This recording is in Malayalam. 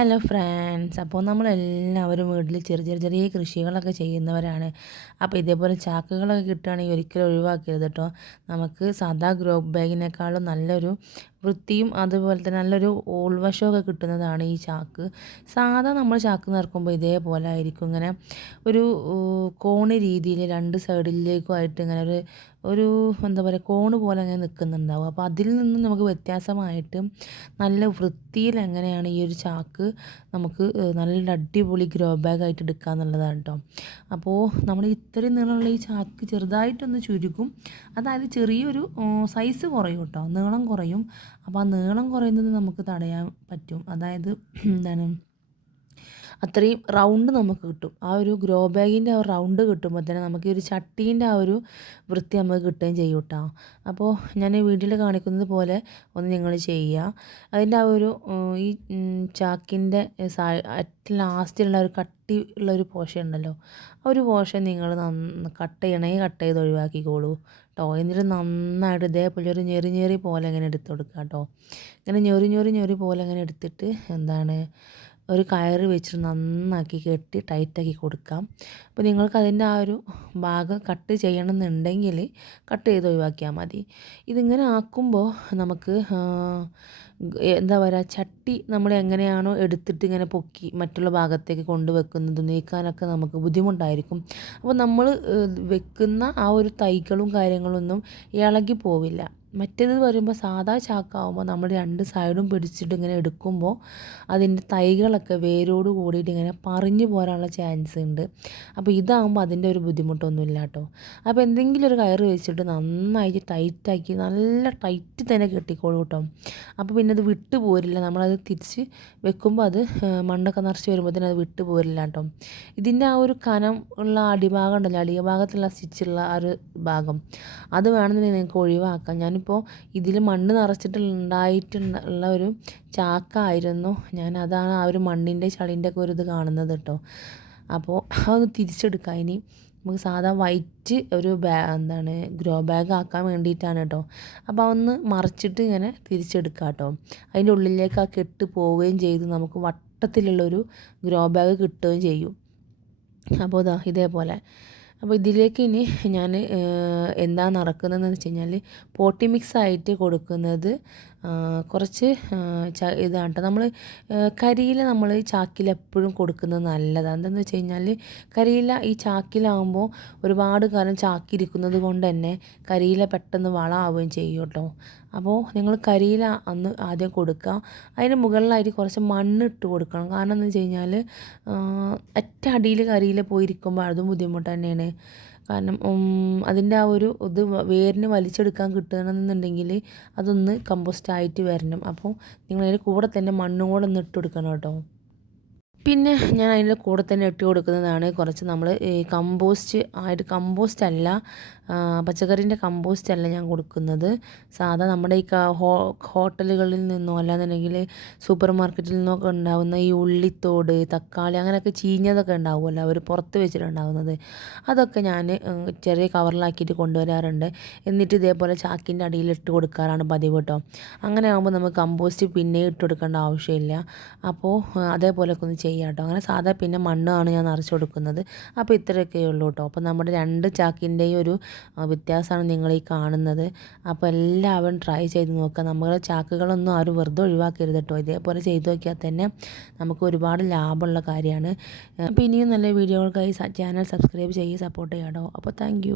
ഹലോ ഫ്രണ്ട്സ്, അപ്പോൾ നമ്മളെല്ലാവരും വീട്ടിൽ ചെറിയ ചെറിയ ചെറിയ കൃഷികളൊക്കെ ചെയ്യുന്നവരാണ്. അപ്പോൾ ഇതേപോലെ ചാക്കുകളൊക്കെ കിട്ടുകയാണെങ്കിൽ ഒരിക്കലും ഒഴിവാക്കരുത് കേട്ടോ. നമുക്ക് സാധാ ഗ്രോ ബാഗിനേക്കാളും നല്ലൊരു വൃത്തിയും അതുപോലെ തന്നെ നല്ലൊരു ഉൾവശമൊക്കെ കിട്ടുന്നതാണ് ഈ ചാക്ക്. സാധാ നമ്മൾ ചാക്ക് നിറക്കുമ്പോൾ ഇതേപോലെ ആയിരിക്കും, ഇങ്ങനെ ഒരു കോണ് രീതിയിൽ രണ്ട് സൈഡിലേക്കുമായിട്ട് ഇങ്ങനെ ഒരു ഒരു എന്താ പറയുക, കോണ് പോലെ അങ്ങനെ നിൽക്കുന്നുണ്ടാവും. അപ്പോൾ അതിൽ നിന്ന് നമുക്ക് വ്യത്യാസമായിട്ട് നല്ല വൃത്തിയിൽ എങ്ങനെയാണ് ഈ ഒരു ചാക്ക് നമുക്ക് നല്ല അടിപൊളി ഗ്രോ ബാഗായിട്ട് എടുക്കുക എന്നുള്ളതാണ് കേട്ടോ. അപ്പോൾ നമ്മൾ ഇത്രയും നീളമുള്ള ഈ ചാക്ക് ചെറുതായിട്ടൊന്ന് ചുരുക്കും, അതായത് ചെറിയൊരു സൈസ് കുറയും കേട്ടോ, നീളം കുറയും. അപ്പോൾ ആ നീളം കുറയുന്നത് നമുക്ക് തടയാൻ പറ്റും. അതായത് എന്താണ്, അത്രയും റൗണ്ട് നമുക്ക് കിട്ടും. ആ ഒരു ഗ്രോ ബാഗിൻ്റെ ആ ഒരു റൗണ്ട് കിട്ടുമ്പോൾ തന്നെ നമുക്ക് ഈ ഒരു ചട്ടീൻ്റെ ആ ഒരു വൃത്തി നമുക്ക് കിട്ടുകയും ചെയ്യും കേട്ടോ. അപ്പോൾ ഞാൻ വീഡിയോയിൽ കാണിക്കുന്നത് പോലെ ഒന്ന് നിങ്ങൾ ചെയ്യുക. അതിൻ്റെ ആ ഒരു ഈ ചാക്കിൻ്റെ ലാസ്റ്റിലുള്ള ഒരു കട്ടി ഉള്ള ഒരു പോർഷൻ ഉണ്ടല്ലോ, ആ ഒരു പോർഷൻ നിങ്ങൾ കട്ട് ചെയ്യണമെങ്കിൽ കട്ട് ചെയ്ത് ഒഴിവാക്കിക്കോളൂ കേട്ടോ. എന്നിട്ട് നന്നായിട്ട് ഇതേപോലെ ഒരു ഞെറി പോലെ ഇങ്ങനെ എടുത്ത് കൊടുക്കുക കേട്ടോ. ഇങ്ങനെ ഞൊറി പോലെ ഇങ്ങനെ എടുത്തിട്ട് എന്താണ്, ഒരു കയറ് വെച്ചിട്ട് നന്നാക്കി കെട്ടി ടൈറ്റാക്കി കൊടുക്കാം. അപ്പോൾ നിങ്ങൾക്ക് അതിൻ്റെ ആ ഒരു ഭാഗം കട്ട് ചെയ്യണമെന്നുണ്ടെങ്കിൽ കട്ട് ചെയ്ത് ഒഴിവാക്കിയാൽ മതി. ഇതിങ്ങനെ ആക്കുമ്പോൾ നമുക്ക് എന്താ പറയുക, ചട്ടി നമ്മൾ എങ്ങനെയാണോ എടുത്തിട്ട് ഇങ്ങനെ പൊക്കി മറ്റുള്ള ഭാഗത്തേക്ക് കൊണ്ടുവെക്കുന്നത് നീക്കാനൊക്കെ നമുക്ക് ബുദ്ധിമുട്ടായിരിക്കും. അപ്പോൾ നമ്മൾ വെക്കുന്ന ആ ഒരു തൈകളും കാര്യങ്ങളൊന്നും ഇളകി പോവില്ല. മറ്റേത് വരുമ്പോൾ സാധാ ചാക്കാവുമ്പോൾ നമ്മൾ രണ്ട് സൈഡും പിടിച്ചിട്ട് ഇങ്ങനെ എടുക്കുമ്പോൾ അതിൻ്റെ തൈകളൊക്കെ വേരോട് കൂടിയിട്ട് ഇങ്ങനെ പറിഞ്ഞു പോരാനുള്ള ചാൻസ് ഉണ്ട്. അപ്പോൾ ഇതാകുമ്പോൾ അതിൻ്റെ ഒരു ബുദ്ധിമുട്ടൊന്നുമില്ല കേട്ടോ. അപ്പോൾ എന്തെങ്കിലും ഒരു കയറ് വെച്ചിട്ട് നന്നായിട്ട് ടൈറ്റാക്കി നല്ല ടൈറ്റ് തന്നെ കെട്ടിക്കോളൂ കേട്ടോ. അപ്പോൾ പിന്നെ അത് വിട്ടു പോരില്ല. നമ്മളത് തിരിച്ച് വെക്കുമ്പോൾ അത് മണ്ണൊക്കെ നിറച്ച് വരുമ്പോഴത്തേനും അത് വിട്ടു പോരില്ല കേട്ടോ. ഇതിൻ്റെ ആ ഒരു കനം ഉള്ള അടിഭാഗം ഉണ്ടല്ലോ, അടിഭാഗത്തുള്ള സ്റ്റിച്ചുള്ള ആ ഒരു ഭാഗം, അത് വേണമെന്നുണ്ടെങ്കിൽ നിങ്ങൾക്ക് ഒഴിവാക്കാം. ഞാനിപ്പോൾ ഇതിൽ മണ്ണ് നിറച്ചിട്ടുണ്ടായിട്ടുള്ള ഒരു ചാക്കായിരുന്നു ഞാൻ, അതാണ് ആ ഒരു മണ്ണിൻ്റെ ചളിൻ്റെ ഒക്കെ ഒരു ഇത് കാണുന്നത് കേട്ടോ. അപ്പോൾ അതൊന്ന് തിരിച്ചെടുക്കാം. ഇനി നമുക്ക് സാധാ വൈറ്റ് ഒരു എന്താണ് ഗ്രോ ബാഗ് ആക്കാൻ വേണ്ടിയിട്ടാണ് കേട്ടോ. അപ്പോൾ അതൊന്ന് മറിച്ചിട്ട് ഇങ്ങനെ തിരിച്ചെടുക്കാം കേട്ടോ. അതിൻ്റെ ഉള്ളിലേക്ക് ആ കെട്ട് പോവുകയും ചെയ്ത് നമുക്ക് വട്ടത്തിലുള്ളൊരു ഗ്രോ ബാഗ് കിട്ടുകയും ചെയ്യും. അപ്പോൾ ഇതേപോലെ. അപ്പോൾ ഇതിലേക്ക് ഇനി ഞാൻ എന്താ നടക്കുന്നതെന്ന് വെച്ച് കഴിഞ്ഞാൽ, പോട്ടി മിക്സ് ആയിട്ട് കൊടുക്കുന്നത് കുറച്ച് ഇതാണ് കേട്ടോ. നമ്മൾ കരിയില നമ്മൾ ചാക്കിൽ എപ്പോഴും കൊടുക്കുന്നത് നല്ലതാണ്. എന്താണെന്ന് വെച്ച് കഴിഞ്ഞാൽ, കരിയില ഈ ചാക്കിലാകുമ്പോൾ ഒരുപാട് കാലം ചാക്കിരിക്കുന്നത് കൊണ്ട് തന്നെ കരിയില പെട്ടെന്ന് വളമാവുകയും ചെയ്യും കേട്ടോ. അപ്പോൾ നിങ്ങൾ കരിയില അന്ന് ആദ്യം കൊടുക്കുക. അതിന് മുകളിലായിട്ട് കുറച്ച് മണ്ണ് ഇട്ട് കൊടുക്കണം. കാരണം എന്ന് വെച്ച് കഴിഞ്ഞാൽ ഒറ്റ അടിയിൽ കരിയില പോയിരിക്കുമ്പോൾ അതും ബുദ്ധിമുട്ട് തന്നെയാണ്. കാരണം അതിൻ്റെ ആ ഒരു ഇത് വേരിന് വലിച്ചെടുക്കാൻ കിട്ടണമെന്നുണ്ടെങ്കിൽ അതൊന്ന് കമ്പോസ്റ്റായിട്ട് വരണം. അപ്പോൾ നിങ്ങളതിൻ്റെ കൂടെ തന്നെ മണ്ണും കൂടെ ഒന്ന് ഇട്ട് കൊടുക്കണം കേട്ടോ. പിന്നെ ഞാൻ അതിൻ്റെ കൂടെ തന്നെ ഇട്ട് കൊടുക്കുന്നതാണ് കുറച്ച് നമ്മൾ ഈ കമ്പോസ്റ്റ് അല്ല, പച്ചക്കറീൻ്റെ കമ്പോസ്റ്റ് അല്ല ഞാൻ കൊടുക്കുന്നത്. സാധാ നമ്മുടെ ഈ ഹോട്ടലുകളിൽ നിന്നോ അല്ലാന്നുണ്ടെങ്കിൽ സൂപ്പർ മാർക്കറ്റിൽ നിന്നൊക്കെ ഉണ്ടാകുന്ന ഈ ഉള്ളിത്തോട്, തക്കാളി അങ്ങനെയൊക്കെ ചീഞ്ഞതൊക്കെ ഉണ്ടാവുമല്ലോ അവർ പുറത്ത് വെച്ചിട്ടുണ്ടാകുന്നത്, അതൊക്കെ ഞാൻ ചെറിയ കവറിലാക്കിയിട്ട് കൊണ്ടുവരാറുണ്ട്. എന്നിട്ട് ഇതേപോലെ ചാക്കിൻ്റെ അടിയിൽ ഇട്ട് കൊടുക്കാറാണ് പതിവ് കേട്ടോ. അങ്ങനെ ആകുമ്പോൾ നമുക്ക് കമ്പോസ്റ്റ് പിന്നെ ഇട്ട് കൊടുക്കേണ്ട ആവശ്യമില്ല. അപ്പോൾ അതേപോലെയൊക്കെ ഒന്ന് ചെയ്യാം കേട്ടോ. അങ്ങനെ സാധാ പിന്നെ മണ്ണാണ് ഞാൻ നിറച്ച് കൊടുക്കുന്നത്. അപ്പോൾ ഇത്രയൊക്കെ ഉള്ളൂ കേട്ടോ. അപ്പോൾ നമ്മുടെ രണ്ട് ചാക്കിൻ്റെയും ഒരു വ്യത്യാസമാണ് നിങ്ങൾ ഈ കാണുന്നത്. അപ്പോൾ എല്ലാവരും ട്രൈ ചെയ്ത് നോക്കുക. നമ്മൾ ചാക്കുകളൊന്നും ആരും വെറുതെ ഒഴിവാക്കരുത് കേട്ടോ. ഇതേപോലെ ചെയ്ത് നോക്കിയാൽ തന്നെ നമുക്ക് ഒരുപാട് ലാഭമുള്ള കാര്യമാണ്. അപ്പോൾ ഇനിയും നല്ല വീഡിയോകൾക്കായി ചാനൽ സബ്സ്ക്രൈബ് ചെയ്ത് സപ്പോർട്ട് ചെയ്യാം കേട്ടോ. അപ്പോൾ താങ്ക്